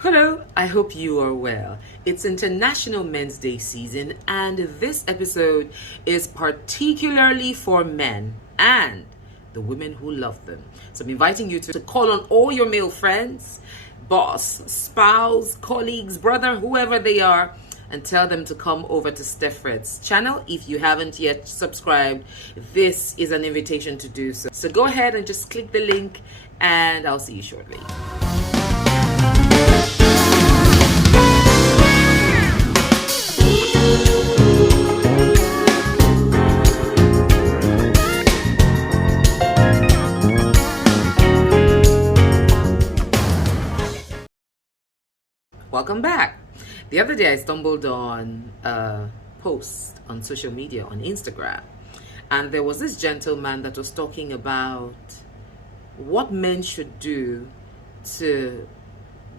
Hello, I hope you are well. It's International Men's Day season, and this episode is particularly for men and the women who love them. So I'm inviting you to call on all your male friends, boss, spouse, colleagues, brother, whoever they are, and tell them to come over to StephREDD's channel. If you haven't yet subscribed, this is an invitation to do so. So go ahead and just click the link, and I'll see you shortly. Welcome back. The other day I stumbled on a post on social media on Instagram, and there was this gentleman that was talking about what men should do to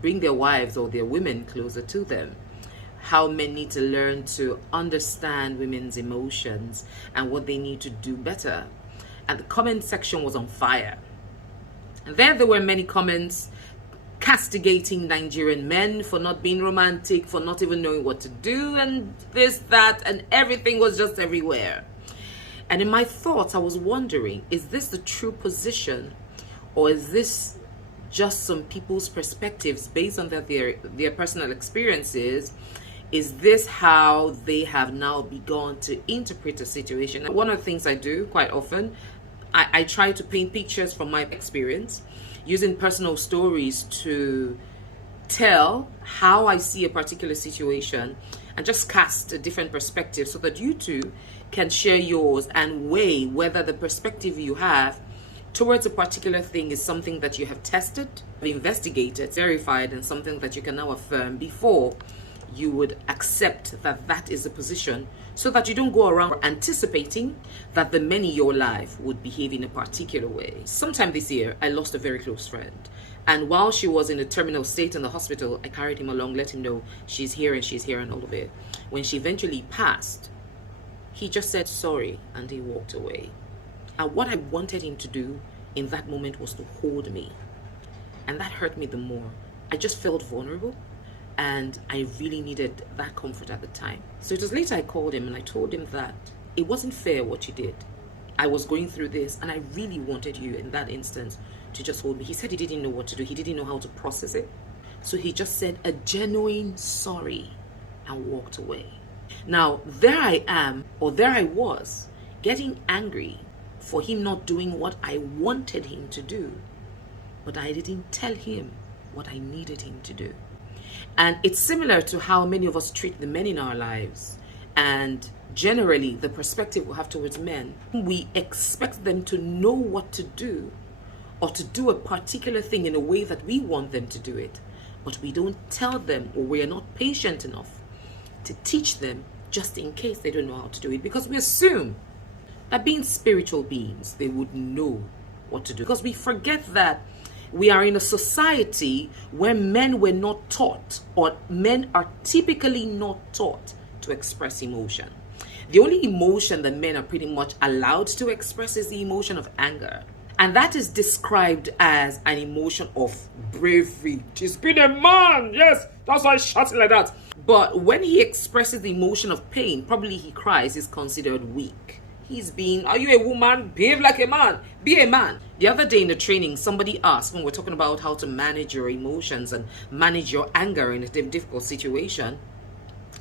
bring their wives or their women closer to them, how men need to learn to understand women's emotions and what they need to do better. And the comment section was on fire. And there were many comments castigating Nigerian men for not being romantic, for not even knowing what to do, and this, that, and everything was just everywhere. And in my thoughts, I was wondering, is this the true position, or is this just some people's perspectives based on their personal experiences? Is this how they have now begun to interpret a situation? One of the things I do quite often, I try to paint pictures from my experience, using personal stories to tell how I see a particular situation and just cast a different perspective so that you too can share yours and weigh whether the perspective you have towards a particular thing is something that you have tested, investigated, verified, and something that you can now affirm before you would accept that that is the position, so that you don't go around anticipating that the men in your life would behave in a particular way. Sometime this year, I lost a very close friend. And while she was in a terminal state in the hospital, I carried him along, let him know she's here and all of it. When she eventually passed, he just said sorry and he walked away. And what I wanted him to do in that moment was to hold me. And that hurt me the more. I just felt vulnerable. And I really needed that comfort at the time. So it was later I called him and I told him that it wasn't fair what you did. I was going through this and I really wanted you in that instance to just hold me. He said he didn't know what to do. He didn't know how to process it. So he just said a genuine sorry and walked away. Now, there I was, getting angry for him not doing what I wanted him to do. But I didn't tell him what I needed him to do. And it's similar to how many of us treat the men in our lives, and generally the perspective we have towards men. We expect them to know what to do or to do a particular thing in a way that we want them to do it, but we don't tell them, or we are not patient enough to teach them just in case they don't know how to do it, because we assume that being spiritual beings, they would know what to do, because we forget that we are in a society where men were not taught, or men are typically not taught to express emotion. The only emotion that men are pretty much allowed to express is the emotion of anger. And that is described as an emotion of bravery. He's been a man, yes, that's why he's shouting like that. But when he expresses the emotion of pain, probably he cries, is considered weak. He's being, are you a woman? Behave like a man. Be a man. The other day in the training, somebody asked, when we're talking about how to manage your emotions and manage your anger in a difficult situation,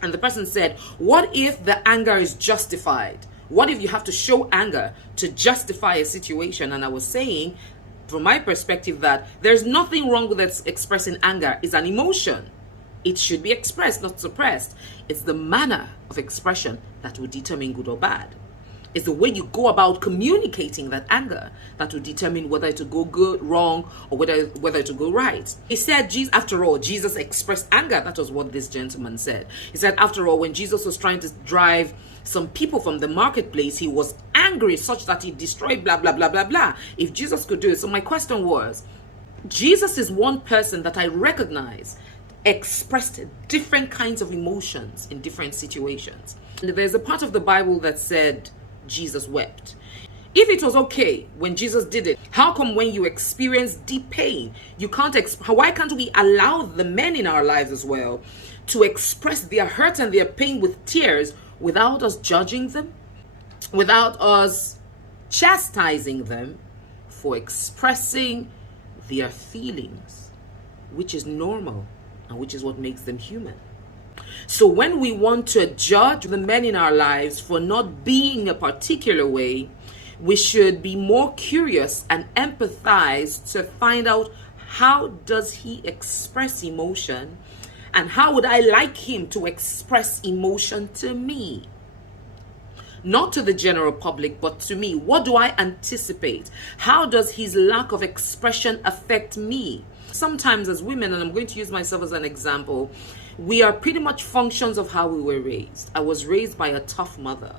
and the person said, what if the anger is justified? What if you have to show anger to justify a situation? And I was saying, from my perspective, that there's nothing wrong with expressing anger. It's an emotion. It should be expressed, not suppressed. It's the manner of expression that will determine good or bad. It's the way you go about communicating that anger that will determine whether it will go good, wrong, or whether it will go right. He said, after all, Jesus expressed anger. That was what this gentleman said. He said, after all, when Jesus was trying to drive some people from the marketplace, he was angry such that he destroyed blah, blah, blah, blah, blah. If Jesus could do it. So my question was, Jesus is one person that I recognize expressed different kinds of emotions in different situations. And there's a part of the Bible that said, Jesus wept. If it was okay when Jesus did it, how come when you experience deep pain, you can't why can't we allow the men in our lives as well to express their hurt and their pain with tears without us judging them, without us chastising them for expressing their feelings, which is normal and which is what makes them human. So when we want to judge the men in our lives for not being a particular way, we should be more curious and empathize to find out, how does he express emotion, and how would I like him to express emotion to me? Not to the general public, but to me. What do I anticipate? How does his lack of expression affect me? Sometimes as women, and I'm going to use myself as an example, we are pretty much functions of how we were raised. I was raised by a tough mother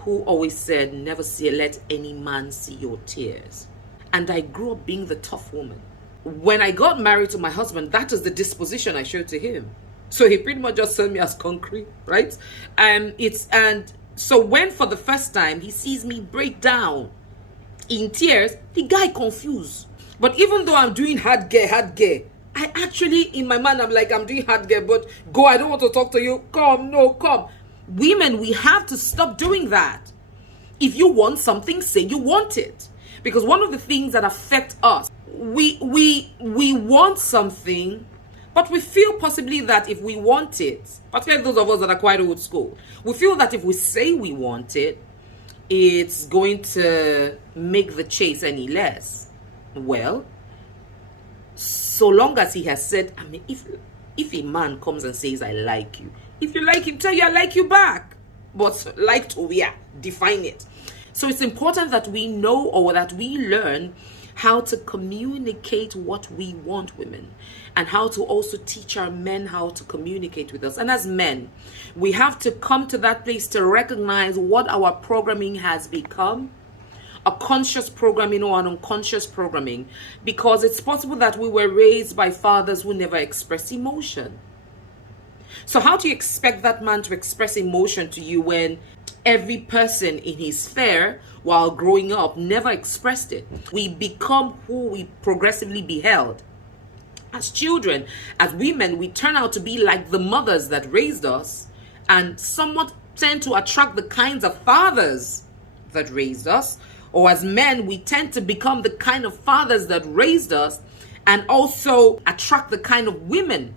who always said, never let any man see your tears. And I grew up being the tough woman. When I got married to my husband, that is the disposition I showed to him. So he pretty much just saw me as concrete, right? And so when for the first time he sees me break down in tears, the guy confused. But even though I'm doing hard gear, I actually, in my mind, I'm like, I'm doing hard gear, but go, I don't want to talk to you. Come. Women, we have to stop doing that. If you want something, say you want it. Because one of the things that affect us, we want something, but we feel possibly that if we want it, particularly those of us that are quite old school, we feel that if we say we want it, it's going to make the chase any less. Well, so long as he has said, I mean, if a man comes and says, I like you, if you like him, tell you I like you back. But like to where? Define it. So it's important that we know, or that we learn how to communicate what we want, women, and how to also teach our men how to communicate with us. And as men, we have to come to that place to recognize what our programming has become, a conscious programming or an unconscious programming, because it's possible that we were raised by fathers who never express emotion. So how do you expect that man to express emotion to you when every person in his sphere, while growing up, never expressed it? We become who we progressively beheld. As children, as women, we turn out to be like the mothers that raised us, and somewhat tend to attract the kinds of fathers that raised us. Or as men, we tend to become the kind of fathers that raised us, and also attract the kind of women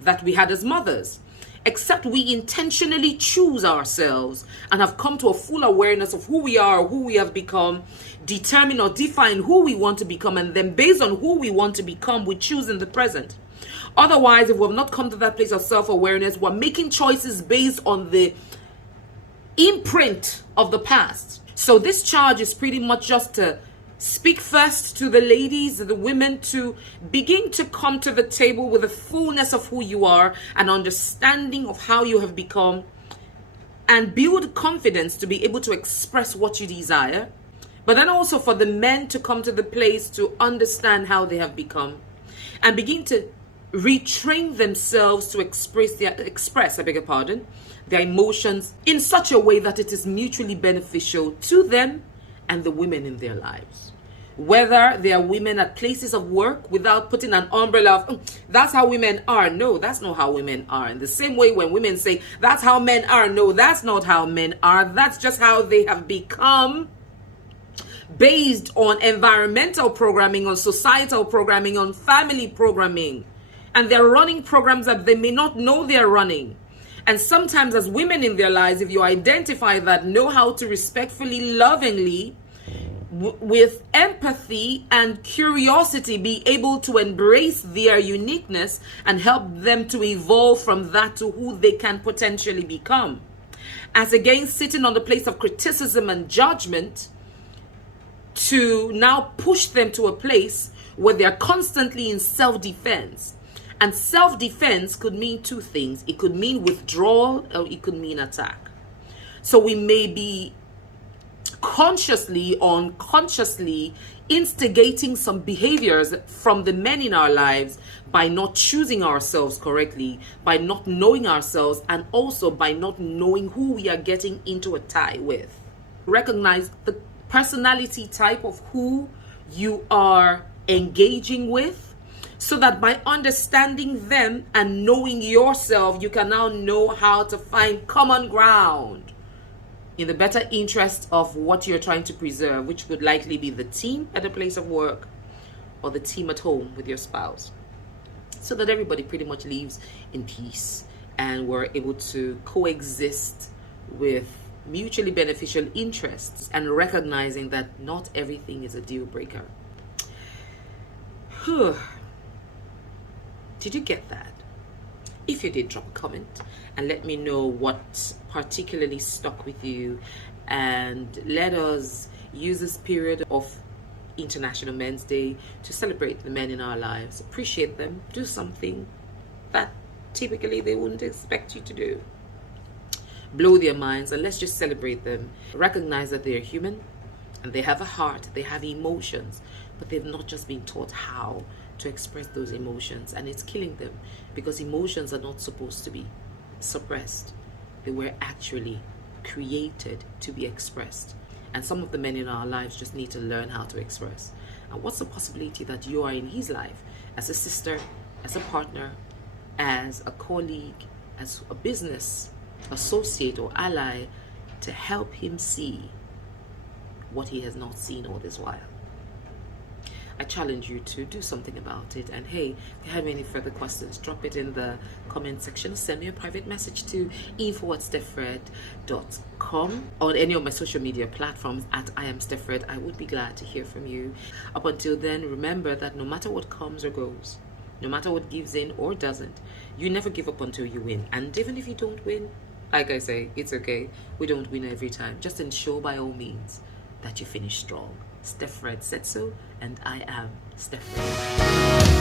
that we had as mothers. Except we intentionally choose ourselves and have come to a full awareness of who we are, who we have become, determine or define who we want to become, and then based on who we want to become, we choose in the present. Otherwise, if we have not come to that place of self-awareness, we're making choices based on the imprint of the past. So this charge is pretty much just to speak first to the ladies, the women, to begin to come to the table with the fullness of who you are, an understanding of how you have become, and build confidence to be able to express what you desire. But then also for the men to come to the place to understand how they have become and begin to retrain themselves to express their emotions in such a way that it is mutually beneficial to them and the women in their lives. Whether they are women at places of work, without putting an umbrella of, that's how women are. No, that's not how women are. In the same way when women say, that's how men are. No, that's not how men are. That's just how they have become, based on environmental programming, on societal programming, on family programming. And they're running programs that they may not know they're running. And sometimes as women in their lives, if you identify that, know how to respectfully, lovingly, with empathy and curiosity, be able to embrace their uniqueness and help them to evolve from that to who they can potentially become. As against sitting on the place of criticism and judgment, to now push them to a place where they're constantly in self-defense. And self-defense could mean two things. It could mean withdrawal, or it could mean attack. So we may be consciously or unconsciously instigating some behaviors from the men in our lives by not choosing ourselves correctly, by not knowing ourselves, and also by not knowing who we are getting into a tie with. Recognize personality type of who you are engaging with, so that by understanding them and knowing yourself, you can now know how to find common ground in the better interest of what you're trying to preserve, which would likely be the team at the place of work or the team at home with your spouse, so that everybody pretty much lives in peace and we're able to coexist with mutually beneficial interests, and recognizing that not everything is a deal breaker. Did you get that? If you did, drop a comment and let me know what particularly stuck with you, and let us use this period of International Men's Day to celebrate the men in our lives, appreciate them, do something that typically they wouldn't expect you to do. Blow their minds, and let's just celebrate them. Recognize that they're human and they have a heart, they have emotions, but they've not just been taught how to express those emotions, and it's killing them, because emotions are not supposed to be suppressed. They were actually created to be expressed, and some of the men in our lives just need to learn how to express. And what's the possibility that you are in his life as a sister, as a partner, as a colleague, as a business associate or ally, to help him see what he has not seen all this while? I challenge you to do something about it. And hey, if you have any further questions, drop it in the comment section. Send me a private message to info@StephREDD.com, on any of my social media platforms at I am StephREDD. I would be glad to hear from you. Up until then, remember that no matter what comes or goes, no matter what gives in or doesn't, you never give up until you win. And even if you don't win, like I say, it's okay. We don't win every time. Just ensure by all means that you finish strong. StephREDD said so, and I am StephREDD.